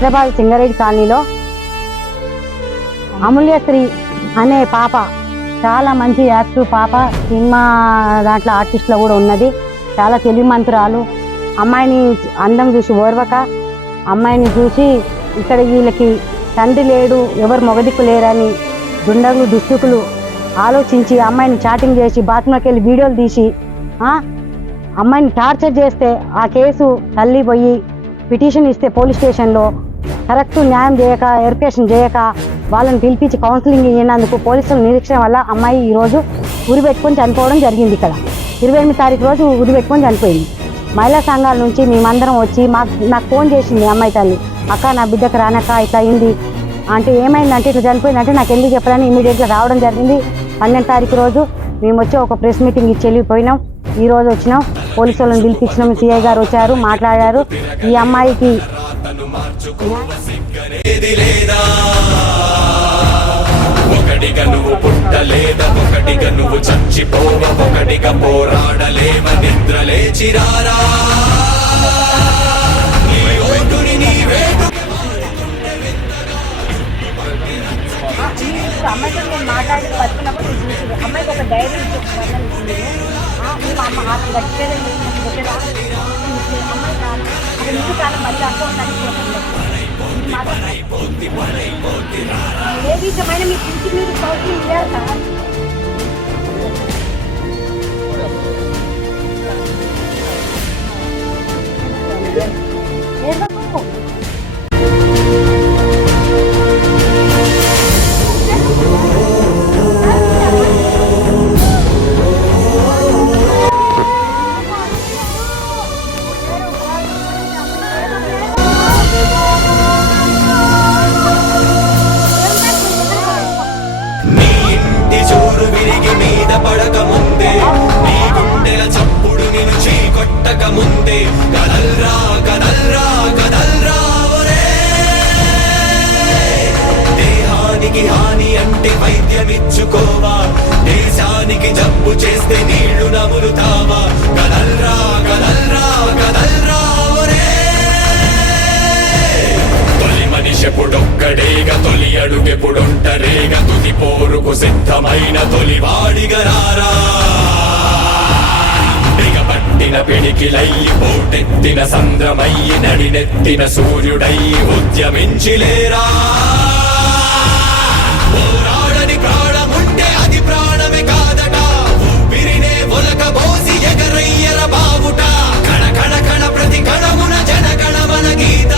హైదరాబాద్ సింగరేణి కాలనీలో అమూల్యశ్రీ అనే పాప చాలా మంచి యాక్టివ్ పాప, సినిమా దాంట్లో ఆర్టిస్ట్లో కూడా ఉన్నది. చాలా తెలివిమంతురాలు. అమ్మాయిని అందం చూసి ఓర్వక అమ్మాయిని చూసి ఇక్కడ వీళ్ళకి తండ్రి లేడు, ఎవరు మొగదిక్కు లేరని దుండగులు దుస్తుకులు ఆలోచించి అమ్మాయిని చాటింగ్ చేసి బాత్రూంలోకి వెళ్ళి వీడియోలు తీసి అమ్మాయిని టార్చర్ చేస్తే ఆ కేసు తల్లి పోయి పిటిషన్ ఇస్తే పోలీస్ స్టేషన్లో కరెక్ట్ న్యాయం చేయక వెరిఫికేషన్ చేయక వాళ్ళని పిలిపించి కౌన్సిలింగ్ ఇచ్చినందుకు పోలీసుల నిరీక్షణ వల్ల అమ్మాయి ఈరోజు ఉరి పెట్టుకొని చనిపోవడం జరిగింది. ఇక్కడ 28 తారీఖు రోజు ఉరి పెట్టుకొని చనిపోయింది. మహిళా సంఘాల నుంచి మేమందరం వచ్చి నాకు ఫోన్ చేసింది అమ్మాయి తల్లి, అక్క నా బిడ్డకు రానక్క ఇట్లా అయింది అంటే ఏమైందంటే ఇట్లా చనిపోయిందంటే నాకు ఎందుకు చెప్పాలని ఇమీడియట్గా రావడం జరిగింది. 12 తారీఖు రోజు మేము వచ్చి ఒక ప్రెస్ మీటింగ్ ఇచ్చి వెళ్ళిపోయినాం. ఈ రోజు వచ్చినాం, పోలీసు వాళ్ళని పిలిపించినాం, సిఐ గారు వచ్చారు, మాట్లాడారు. ఈ అమ్మాయికి ఒకటిగా నువ్వు పుట్టలేద, ఒకటిగా నువ్వు చచ్చిపోవ, ఒకటిగా పోరాడలేవ, నిద్ర లేచిరారా అమ్మాయితో నేను మాట్లాడి బతుకున్నప్పుడు చూసి అమ్మాయికి ఒక డైరీ ఇచ్చింది. అమ్మ గట్టిగా అమ్మాయి అది ఇంటి కాలం మళ్ళీ ఏ విషయమైన మీ ఇంటి మీరు సౌకర్యం ఇవ్వాలి సార్. మీద పడక ముందే నీ గుండెల చప్పుడు నేను చీకొట్టక ముందే కదల్రా కదల్రా కదల్రా ఒరే. దేహానికి హాని అంటే వైద్యమిచ్చుకోవా, దేశానికి జబ్బు చేస్తే నీళ్లు నములుతావా. కదల్రా కదల్రా కదల్రా ఒరే. తొలి మనిషెప్పుడొక్కడేగా, తొలి అడుగెప్పుడొంటరేగా, తుది పోరుకు సిద్ధమైన తొలివాడిగా రారా. బిగపట్టిన పిడికిలయ్యి, పోటెత్తిన సంద్రమయ్యి, నడినెత్తిన సూర్యుడయ్యి ఉద్యమించిలేరా. పోరాడని ప్రాణముంటే అది ప్రాణమే కాదట, ఊపిరినే ఒలకబోసి ఎగరయ్యర బావుట. కణ కణ కణ ప్రతి కణమున జనగణమన గీత